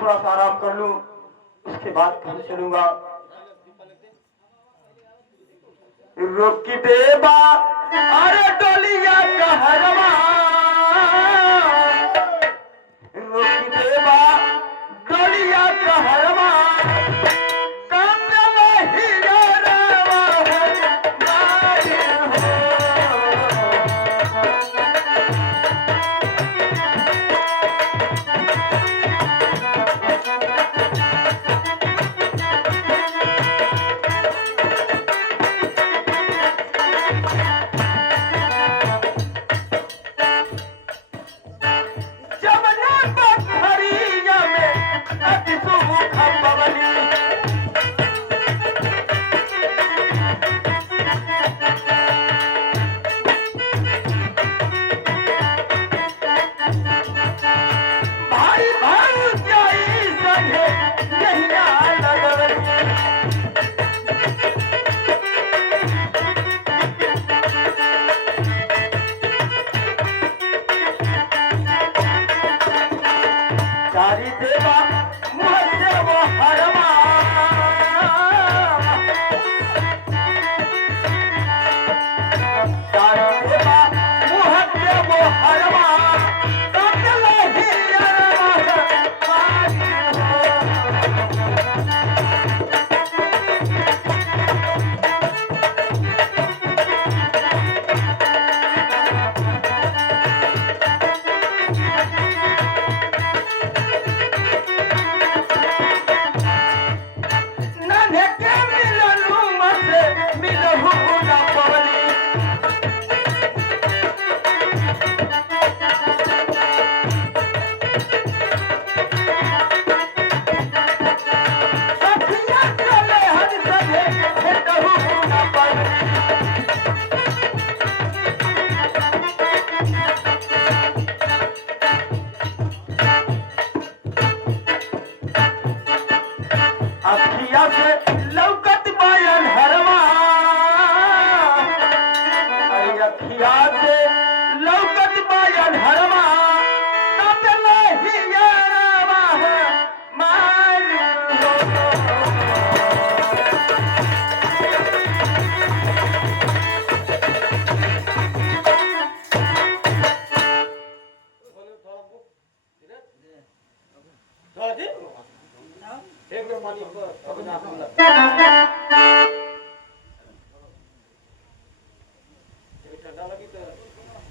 थोड़ा सा आराम कर लूं, उसके बाद घर चलूंगा। रोकी देबा अरे डोलिया कहरवा, रोकी देबा डोलिया कहरवा,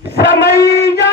समैया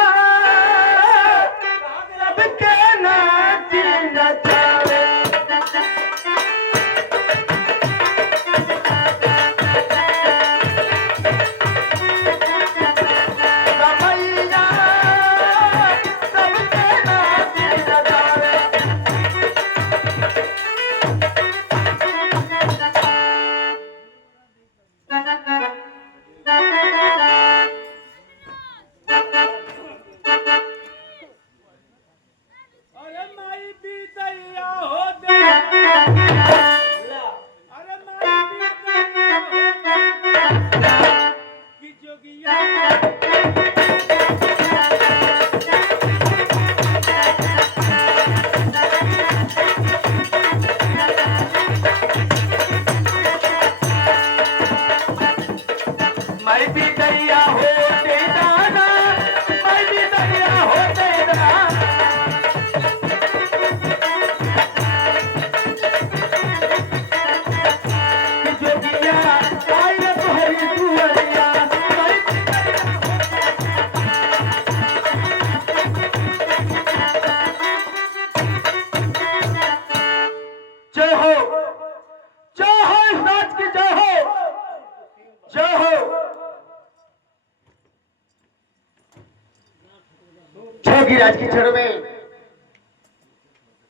जोगीराज की चरण में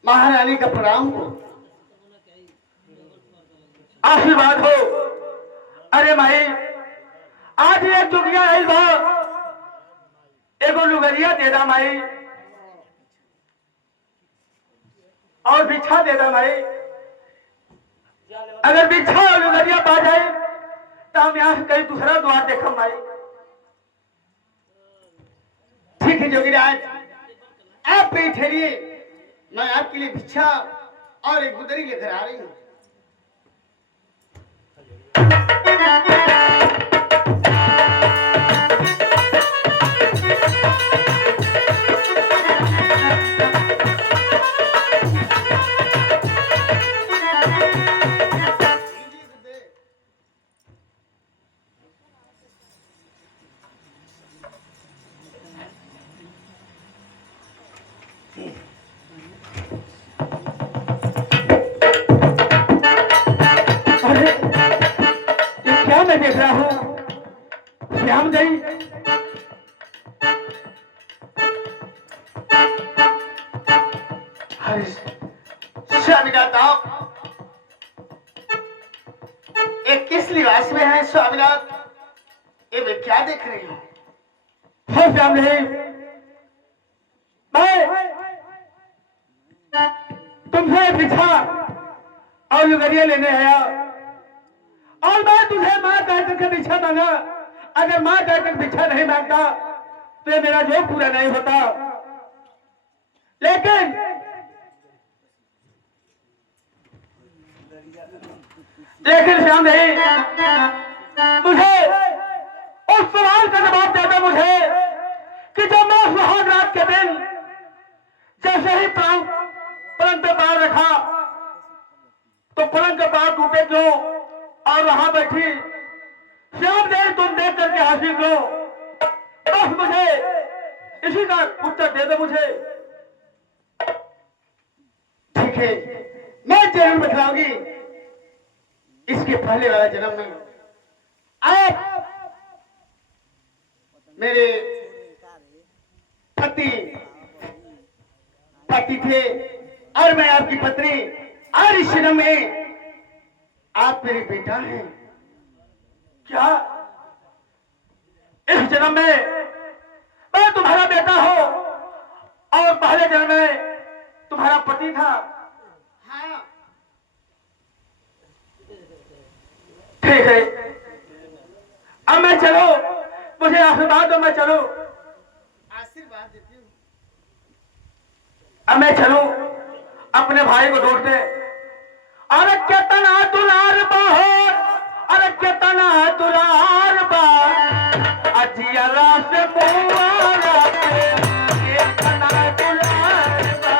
महारानी का प्रणाम हो। आशीर्वाद हो। अरे माई, आज ये चुगिया आइल बा, एगो लुगरिया दे दा माई, और बिछा दे दा माई। अगर बिछा और लुगरिया पा जाए तो हम यहाँ से कहीं दूसरा द्वार देखम माई। ठीक है जोगीराज, आप पे ठहरिए, मैं आपके लिए भिक्षा और एक गुदरी लेकर आ रही हूँ। अरे ये क्या मैं देख रहा हूँ? श्याम गई। स्वामीनाथ, आप एक किस लिबास में है स्वामीनाथ? ये मैं क्या देख रही हूँ? हो श्याम नहीं, मैं तुमसे बिछा और लुगरिया लेने आया, और मैं तुझे मां कह करके बिछा मांगा। अगर मां कह कर बिछा नहीं मांगता तो ये मेरा जोग पूरा नहीं होता। लेकिन श्याम नहीं, मुझे उस सवाल का जवाब दे दो मुझे कि जब मैं सुहाग रात के दिन जैसे ही पलंग पे पैर रखा तो पलंग के पैर टूटे क्यों, और वहां बैठी श्याम देव तुम देख करके हंसी क्यों? बस मुझे इसी का उत्तर दे दो मुझे। ठीक है, मैं जरूर बतलाऊंगी। इसके पहले वाला जन्म में आप मेरे पति थे और मैं आपकी पत्नी, और इस जन्म में आप मेरे बेटा हैं। क्या इस जन्म में मैं तुम्हारा बेटा हूं और पहले जन्म में तुम्हारा पति था? हाँ। ठीक है, अब मैं चलो, मुझे आशीर्वाद दो, मैं चलो। आशीर्वाद देती हूँ। अब मैं चलूं अपने भाई को ढूंढते। अरे केतना दुलार बा हो, अरे केतना दुलार बा, अजियाला से बुआरा पे केतना दुलार बा।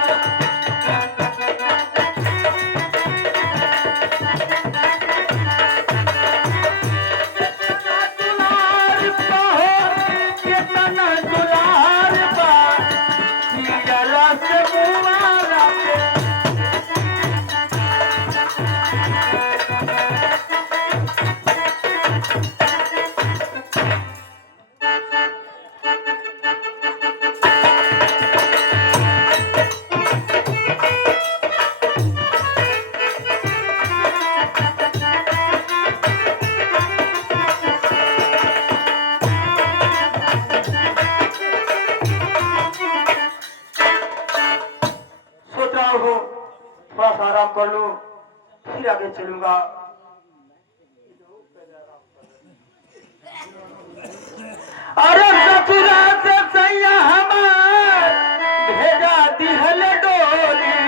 केतना दुलार बा हो, केतना दुलार बा, अजियाला से बुआरा पे। सोच रहा हूँ थोड़ा सा आराम कर लूं, फिर आगे चलूंगा। अरे ससुरा से सैया हमार भेजा दिहल डोली,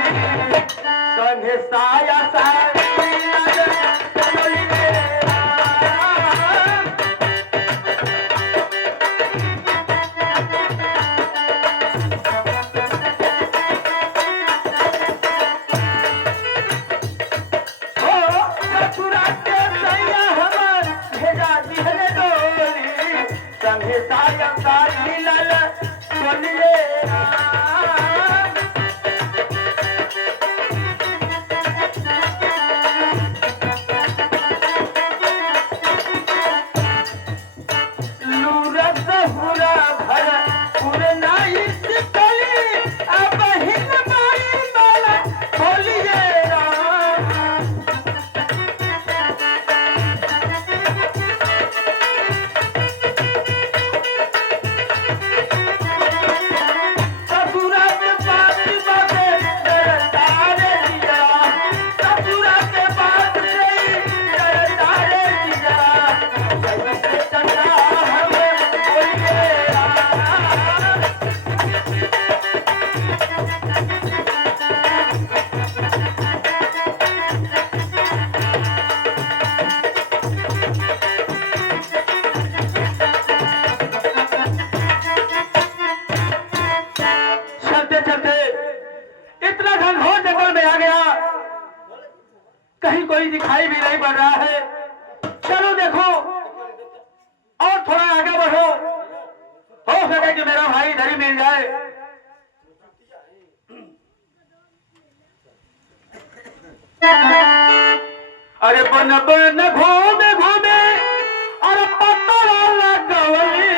संगे साया साड़ी डोली मेरा। ओ दिखाई भी नहीं पड़ रहा है। चलो देखो और थोड़ा आगे बढ़ो, हो सके कि मेरा भाई इधर ही मिल जाए। अरे बन बन घूमे घूमे अरे पत्तवा लगवली,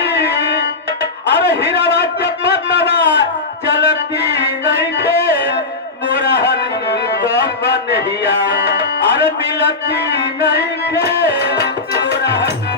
अरे हीरा के पत्तवा चलती नहीं खे मोरहन बनिया, अरे मिलती नहीं खे मोरहन।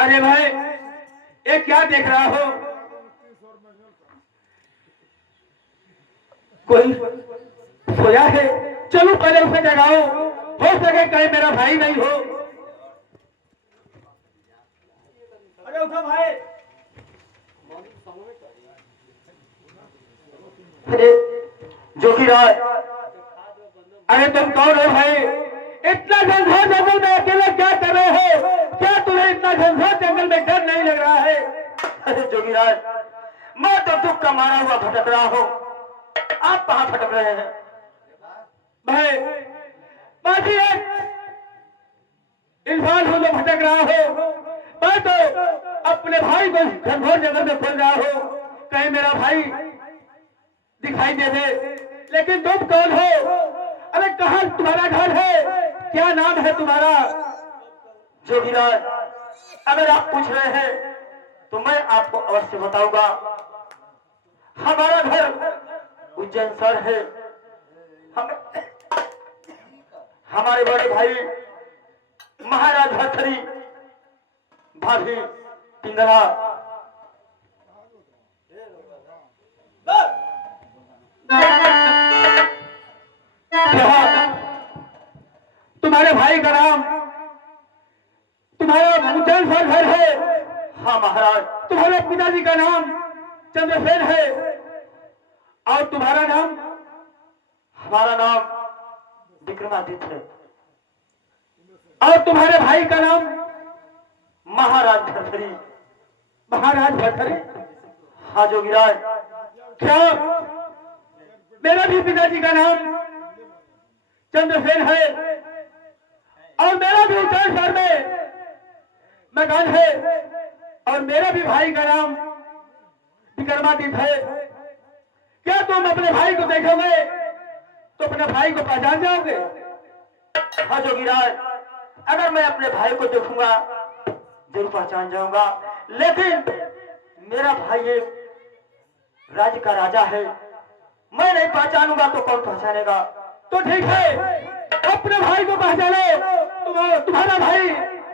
अरे भाई ये क्या देख रहा हो? कोई सोया है? चलो पहले उसे जगाओ, हो सके कहीं मेरा भाई नहीं हो। अरे उठो भाई। अरे जोगीराज, अरे तुम कौन हो भाई? इतना घनघोर जंगल में अकेले क्या कर रहे हो? क्या तुम्हें इतना घनघोर जंगल में डर नहीं लग रहा है? अरे जोगीराज, मैं तो दुख का मारा हुआ भटक रहा हूँ, आप कहाँ भटक रहे हैं? भाई बाजी इंसान हो जो भटक रहा हो, मैं तो अपने भाई को घनघोर जंगल में खोज रहा हूँ, कहीं मेरा भाई दिखाई दे दे। लेकिन तुम कौन हो? अरे कहाँ तुम्हारा घर है? क्या नाम है तुम्हारा? जोगीराज, अगर आप पूछ रहे हैं तो मैं आपको अवश्य बताऊंगा। हमारा घर उज्जैन शहर है। हमारे बड़े भाई महाराज भरथरी, भाभी पिंगला, तुम्हारे भाई का नाम, तुम्हारा उज्जैन शहर घर है। हाँ महाराज। तुम्हारे पिताजी का नाम चंद्रसेन है और तुम्हारा नाम? हमारा नाम विक्रमादित्य है। और तुम्हारे भाई का नाम? महाराज भरथरी। महाराज भरथरी? हाँ जोगीराज। क्या मेरा भी पिताजी का नाम चंद्रसेन है और मेरा भी उज्जैन शहर में मकान है और मेरे भी भाई का नाम विक्रमादित्य है। क्या तुम अपने भाई को देखोगे तो अपने भाई को पहचान जाओगे? हाँ जोगीराज, अगर मैं अपने भाई को देखूंगा जरूर पहचान जाऊंगा, लेकिन मेरा भाई एक राज्य का राजा है, मैं नहीं पहचानूंगा तो कौन पहचानेगा? तो ठीक है, अपने भाई को पहचानो। तुम्हारा भाई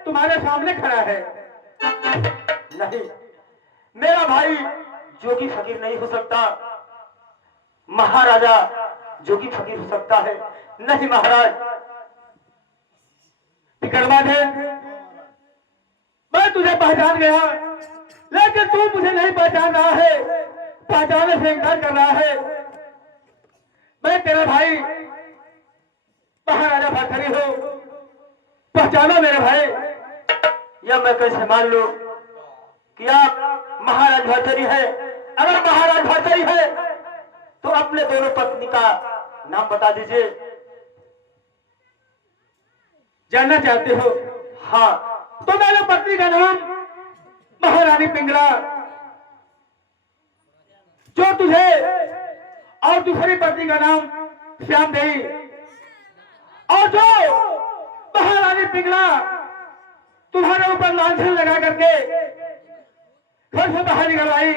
तुम्हारे सामने खड़ा है। नहीं, मेरा भाई जोगी फकीर नहीं हो सकता, महाराजा जोगी फकीर हो सकता है। नहीं महाराज, विक्रमादित्य, मैं तुझे पहचान गया, लेकिन तू मुझे नहीं पहचान रहा है, पहचानने से इनकार कर रहा है। मैं तेरा भाई महाराजा भरथरी हूँ, पहचानो मेरे भाई। यह मैं कैसे मान लूं कि आप महाराज भरथरी है? अगर महाराज भरथरी है तो अपने दोनों पत्नी का नाम बता दीजिए। जानना चाहते हो? हाँ, तो मेरे पत्नी का नाम महारानी पिंगला, जो तुझे, और दूसरी पत्नी का नाम श्याम देवी, और जो महारानी पिंगला तुम्हारे ऊपर लांछन लगा करके घर से बाहर निकलवाई,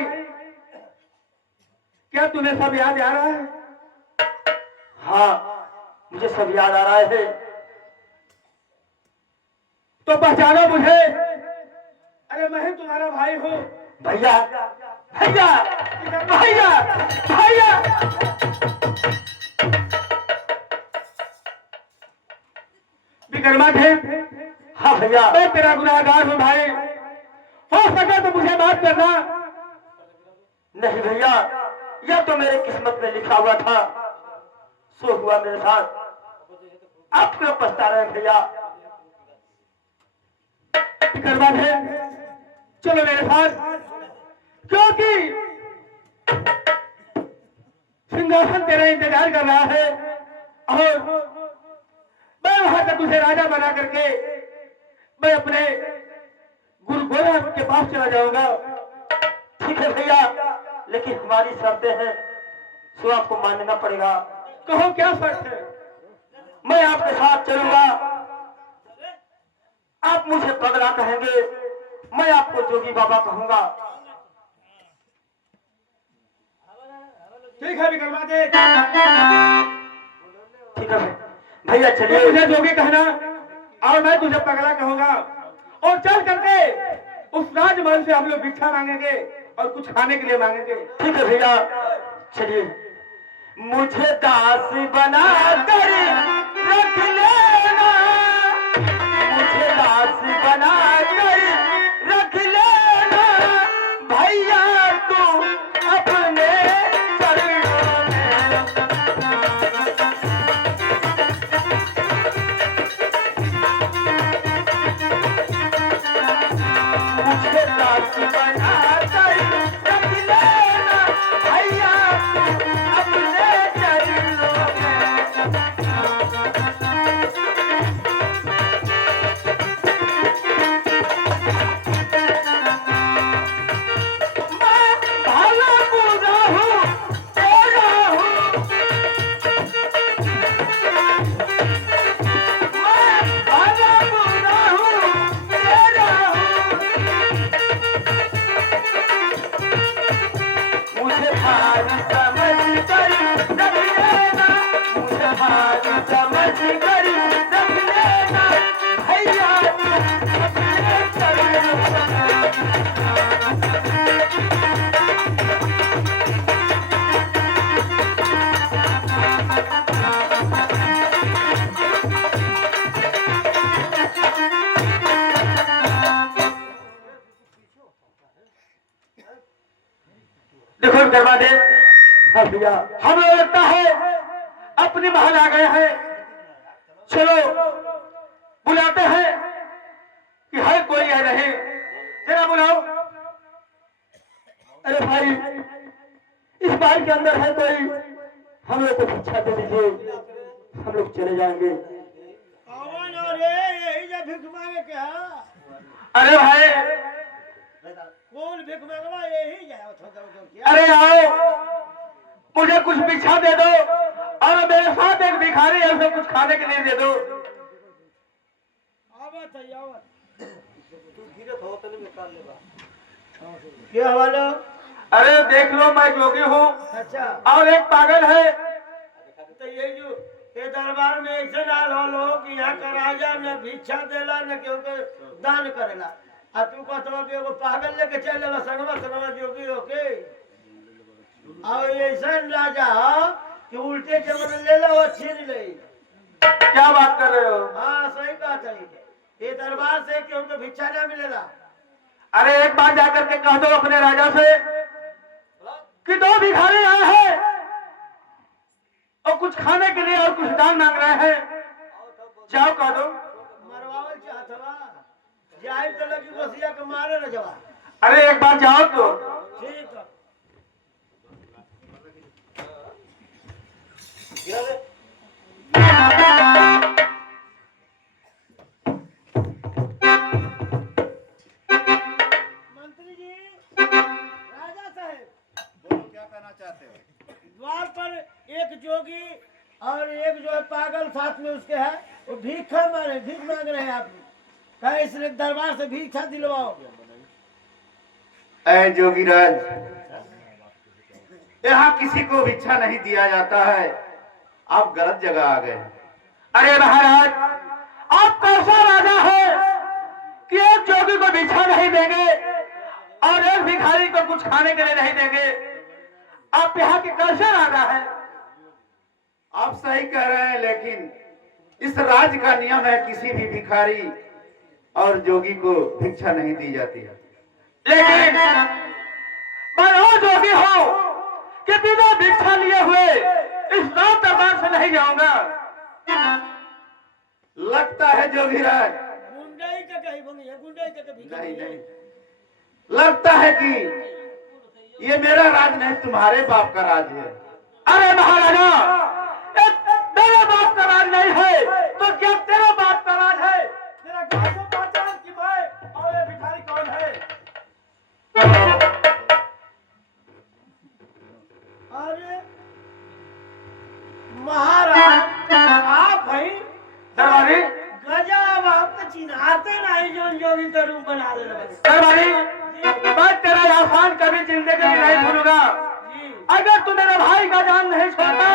क्या तुम्हें सब याद आ रहा है? हाँ, मुझे सब याद आ रहा है। तो पहचानो मुझे। अरे मैं तुम्हारा भाई हूँ। भैया भैया भैया भैया, विक्रमा थे। हाँ भैया, मैं तेरा गुनाहगार हूँ भाई, हो सके तो मुझे माफ करना। नहीं भैया, यह तो मेरे किस्मत में लिखा हुआ था, सो हुआ मेरे साथ। आप क्यों पछता रहे हैं भैया? विक्रमा थे, चलो मेरे साथ, क्योंकि सिंहासन तेरा इंतजार कर रहा है और मैं वहां तक तुझे राजा बना करके मैं अपने गुरु गोरख के पास चला जाऊंगा। ठीक है भैया, लेकिन हमारी शर्तें हैं, सो आपको मानना पड़ेगा। कहो क्या शर्त है? मैं आपके साथ चलूंगा, आप मुझे पगला कहेंगे, मैं आपको जोगी बाबा कहूंगा। ठीक है विक्रमा दे। ठीक है भैया, चलिए। मुझे जोगी कहना और मैं तुझे पगला कहूंगा, और चल करके उस राजमहल से हम लोग भिक्षा मांगेंगे और कुछ खाने के लिए मांगेंगे। ठीक है भैया, चलिए। मुझे दास बना कर रख लेना, मुझे दास बना कर रख लेना भैया तू अपने चरणों में। मुझे दास बना कर रख लेना भैया तू अपने चरणों में। देखो करवा दे। हाँ भैया, हमें लगता है अपने महल आ गए हैं, चलो बुलाते हैं कि हर कोई है नहीं, जरा बुलाओ। अरे भाई, इस बार के अंदर है कोई, हम लोग को भिक्षा दे दीजिए, हम लोग चले जाएंगे। भिख मांगे क्या? अरे भाई, कौन भिख मांगवा? यही जाओ। अरे आओ, मुझे कुछ भिक्षा दे दो, और मेरे साथ एक भिखारी है, उसे कुछ खाने के लिए दे दो। क्या वाला? अरे देख लो, मैं जोगी हूँ। अच्छा, और एक पागल है। तो ये दरबार में ऐसे डाल हो लोग कि यहाँ का राजा न भिक्षा देला न केहू के दान करेला, आ तू कहतो कि एगो पागल लेके चलेला संगवा जोगी होके। और ऐसा राजा कि उल्टे जमन ले लो और छीन ले। क्या बात कर रहे हो? हाँ सही बात है। ये दरबार से केहू के भिक्षा ना मिलेला। अरे एक बार जाकर के कह दो अपने राजा से कि 2 भिखारी आए हैं और कुछ खाने के लिए और कुछ दान मांग रहे हैं। जाओ कह दो। मरवावल चाहतवा जाए तो लगी बसिया के मारे न जवा। अरे एक बार जाओ तो। ठीक है। मंत्री जी, राजा साहब, बोलो क्या कहना चाहते हो? द्वार पर एक जोगी और एक जो है पागल साथ में उसके है, वो भीख मांग रहे हैं। आप कहे इसलिए दरबार से भिक्षा दिलवाओ। ऐ जोगीराज, यहाँ किसी को भिक्षा नहीं दिया जाता है। आप गलत जगह आ गए। अरे महाराज, आप कैसा राजा है कि एक जोगी को भिक्षा नहीं देंगे और एक भिखारी को कुछ खाने के लिए नहीं देंगे? आप यहाँ के कैसे राजा है? आप सही कह रहे हैं, लेकिन इस राज का नियम है किसी भी भिखारी और जोगी को भिक्षा नहीं दी जाती है। लेकिन मैं वो जोगी हूँ कि बिना भिक्षा लिए हुए इस राज दरबार से नहीं जाऊंगा। लगता है जोगीराज, गुंडाई का कहीं बनी है, गुंडाई का कभी नहीं नहीं, लगता है कि ये मेरा राज नहीं, तुम्हारे बाप का राज है। अरे महाराजा, मेरे बाप का राज नहीं है तो क्या तेरा बाप का राज है? तेरा गांव को पहचान कि मैं और ये भिखारी कौन है? अरे महाराज, आप हैं दरबारी, गजब। आप तो चिन्हाते नहीं जो जोगी का रूप बना दे रहे। दरबारी, मैं तेरा एहसान कभी जिंदगी में नहीं भूलूंगा। जी, अगर तू मेरे भाई का जान नहीं छोड़ता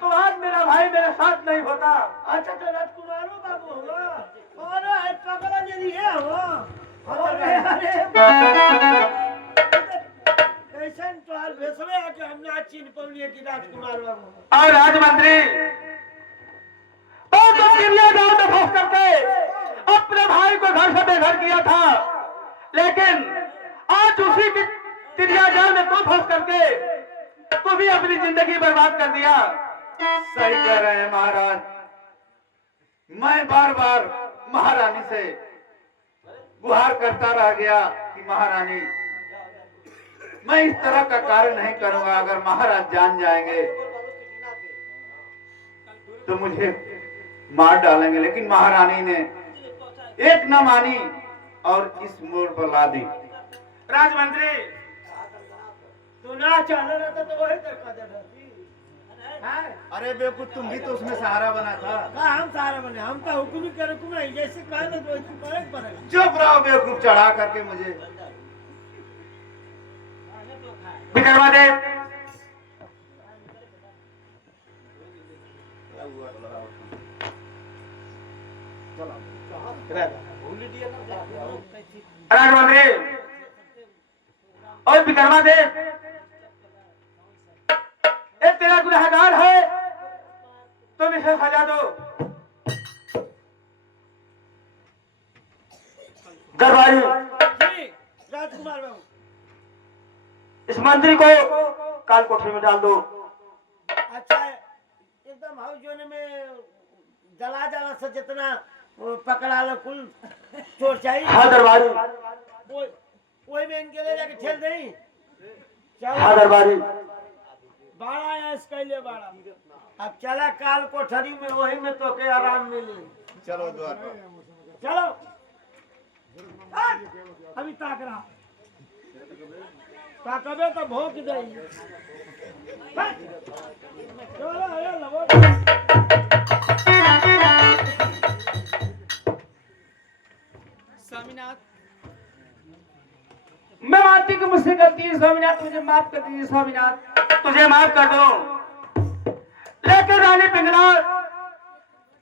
तो आज मेरा भाई मेरे साथ नहीं होता। अच्छा तो राजकुमारो बाबू होगा। अरे पकड़ा यदि है हो। अरे कैसे तो हाल भेसवे है कि हमने आज चिन्ह पवलिए कि राजकुमार बाबू। और राजमंत्री, और तो चिड़िया गांव में फंस करके अपने भाई को घर से बेघर किया था, लेकिन आज उसी की चिड़िया जाल में तू फंस करके तू भी अपनी जिंदगी बर्बाद कर दिया। सही कह रहे हैं महाराज। मैं बार बार महारानी से गुहार करता रह गया कि महारानी, मैं इस तरह का कार्य नहीं करूंगा। अगर महाराज जान जाएंगे तो मुझे मार डालेंगे। लेकिन महारानी ने एक न मानी और इस मोड़ पर ला दी। राजमंत्री, तू ना चाहना रहता तो वही तरका दे रहती। अरे बेवकूफ, तुम भी तो उसमें सहारा बना था। का हम सारा बने, हम तो हुक्म ही करे तुम नहीं, जैसे कहे ना तो वैसे करे पड़ेगा। चुप रहो बेवकूफ, चढ़ा करके मुझे। विक्रमा दे, राजमंत्री और विक्रमा दे, ये तेरा गुनहगार है, तुम इसे सजा दो। दरबारी, जी राजकुमार बाबू, इस मंत्री को काल कोठरी में डाल दो। अच्छा एकदम हाउस जोने में जला जला से जितना पकड़ा लो कुल चोर चाहिए। हाँ दरबारी, कोई में इनके ले जाके ठेल नहीं। हाँ दरबारी, बाड़ा है इसके लिए बाड़ा। अब चला काल कोठरी में, वही में तो के आराम मिली। चलो द्वार पर। चलो अभी ताक रहा, ताकबे तो भोंक देंगे। चलो ये लो। स्वामीनाथ, मैं मानती कि मुझसे गलती है स्वामीनाथ, मुझे माफ कर दीजिए स्वामीनाथ, तुझे माफ कर दो। लेकिन रानी पिंगला,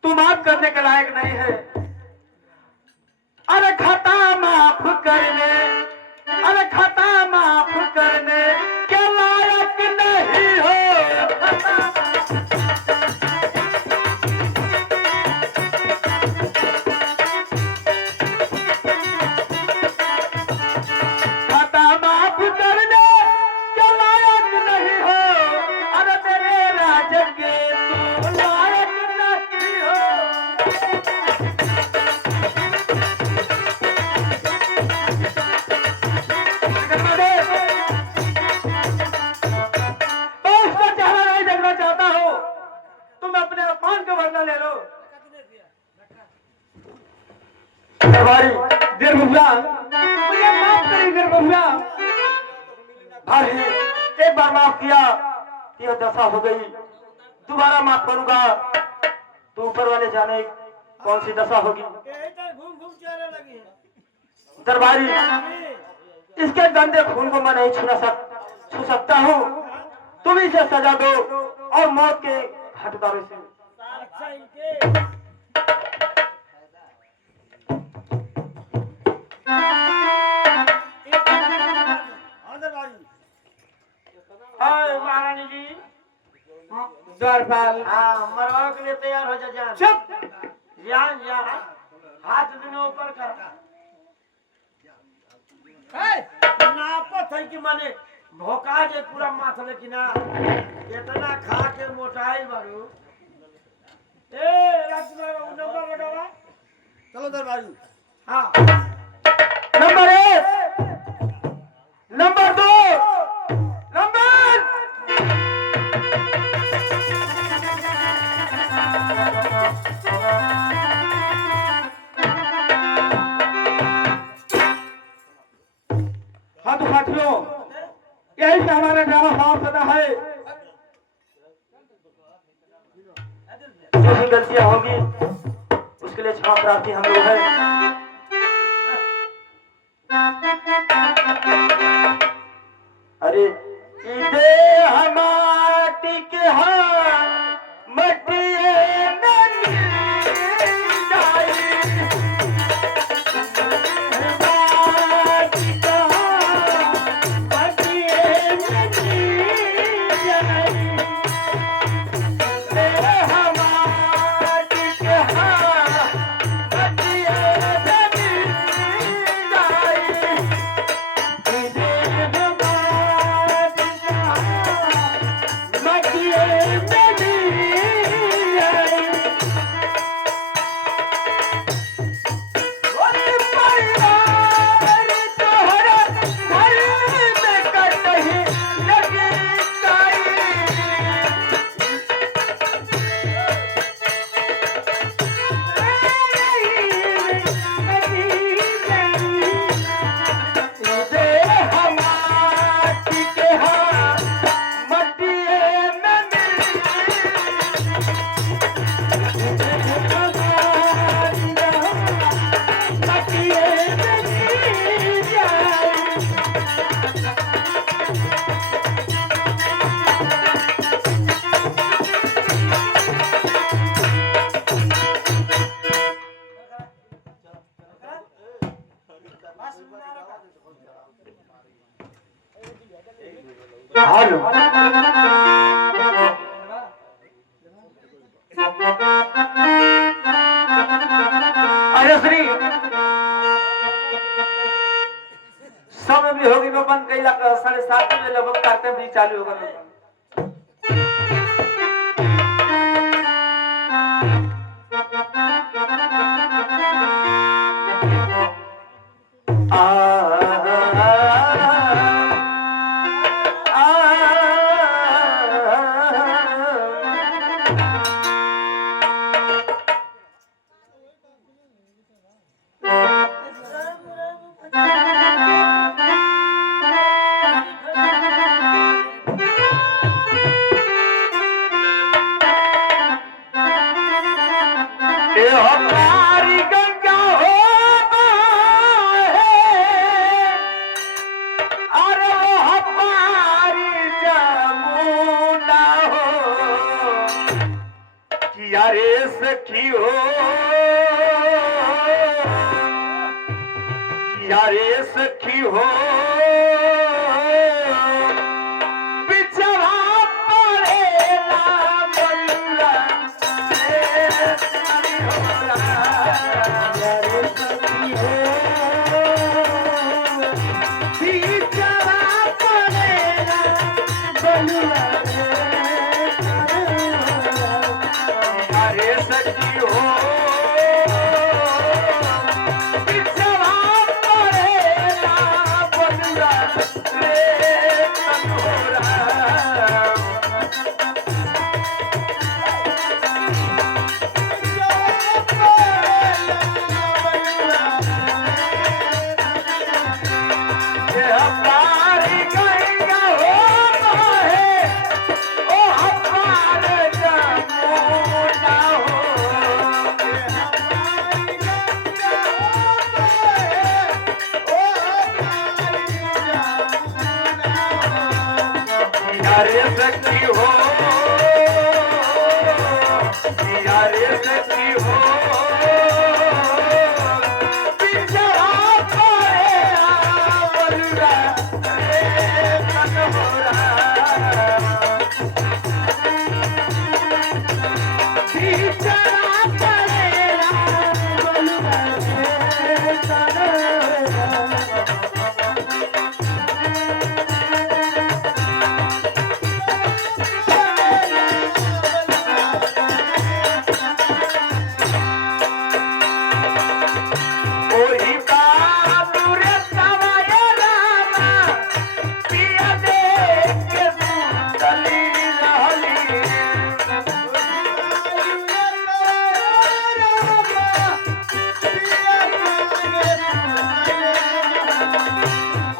तू माफ करने के लायक नहीं है। अरे खता माफ करने, अरे खता माफ करने के लायक नहीं हो। उसका चेहरा नहीं देखना चाहता हूँ। तुम अपने अपमान का बदला ले लो। दरबारी देर बबुआ, मुझे माफ करिए देर बबुआ। भाई एक बार माफ किया, यह दशा हो गई, दोबारा माफ करूंगा तो ऊपर वाले जाने कौन सी दशा होगी। घूम घूम चलने लगी है। दरबारी इसके गंदे खून को मैं नहीं छू सकता हूँ। तुम इसे सजा दो और मौत के हटदारों से। अच्छा इनके महारानी जी द्वारपाल हाँ मरवा के लिए तैयार हो जा जान। चुप। जान जान हाथ दोनों ऊपर कर। नापत है कि माने भोका जे पूरा माथ में कि ना इतना खा के मोटाइल बारू। ए नंबर लगावा। चलो दरबारी। हाँ नंबर 1, नंबर 2, नंबर हाँ तो साथियों, यही से हमारा ड्रामा समाप्त होता है। जो भी गलतियां होगी उसके लिए क्षमा प्रार्थी हम लोग हैं। अरे इदे हमाटी के मटिए हेलो अरे श्री समय भी होगी नो बंद कैला 7:30 बजे लगभग कार्यक्रम भी चालू होगा। हमारी गंगा हो अरे हमारी जमुना हो किया रे सखी हो किया रे सखी हो अरे सखी हो सखी हो, यारे सखी हो, बिछड़ा पाए आवलुरा रे कटोरा, बिछड़ा पाए आवलुरा रे कटोरा। ओही बहादुर सवाय रामा पिया देख के सुतली रहली।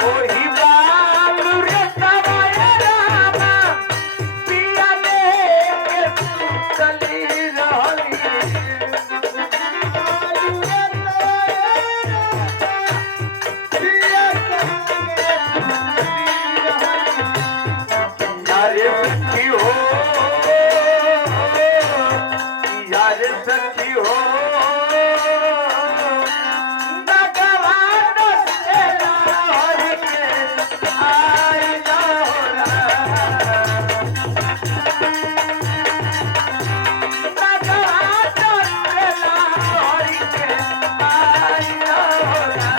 ओही बहादुर सवाय रामा पिया देख के सुतली रहली। यारे सखी हो, यारे सखी हो, भगवान से लहर के आई लहरा, भगवान से लहर के आई लहरा।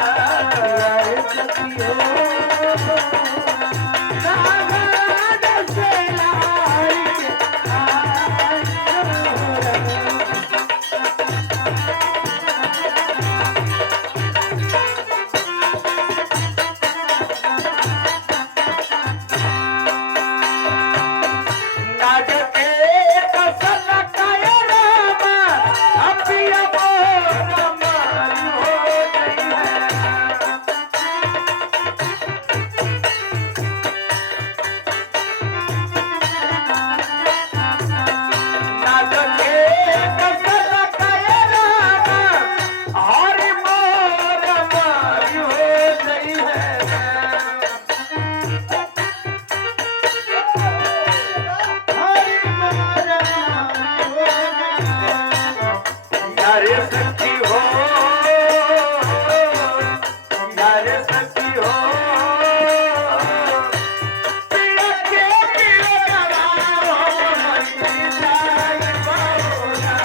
यारे सखी हो, यारे सखी हो, यारे सखी हो, पिया के पिया मरी जाए बाबूला।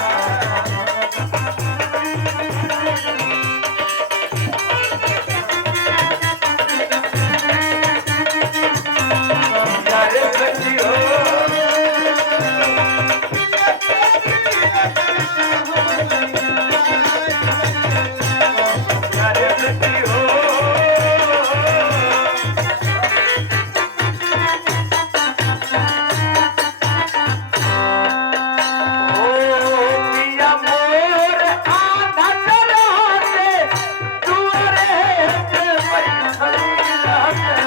यारे सखी हो, यारे सखी हो, ओ पिया मोर आधत रहते, दुआरे पे बैठली रहते।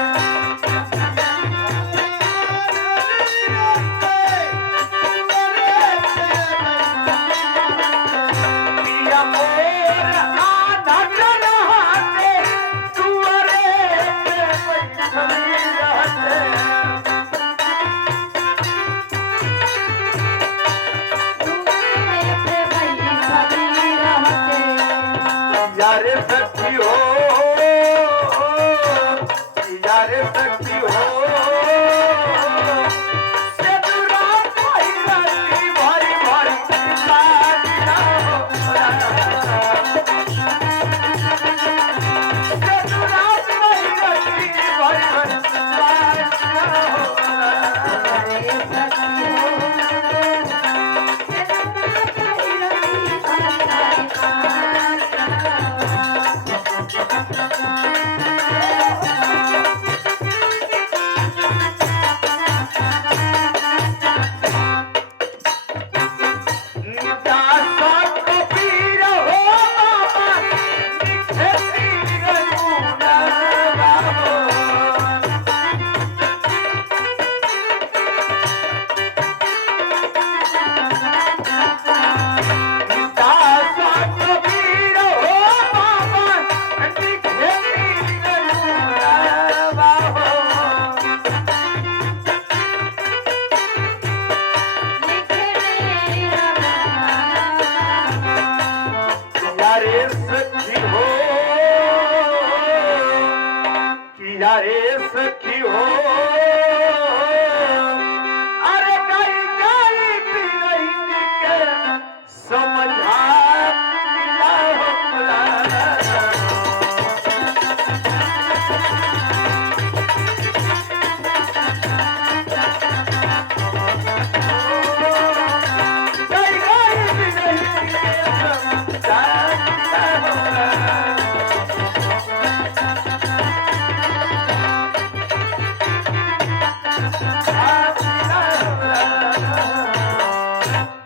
पिया मोर आधत रहते, दुआरे पे बैठली रहते। यारे सखी हो, यारे सखी हो, से दूरा कोई रती भरी भरी लाडला होला। से दूरा कोई रती भरी भरी लाडला होला। यारे सखी हो, सखी हो, किया रे सखी हो।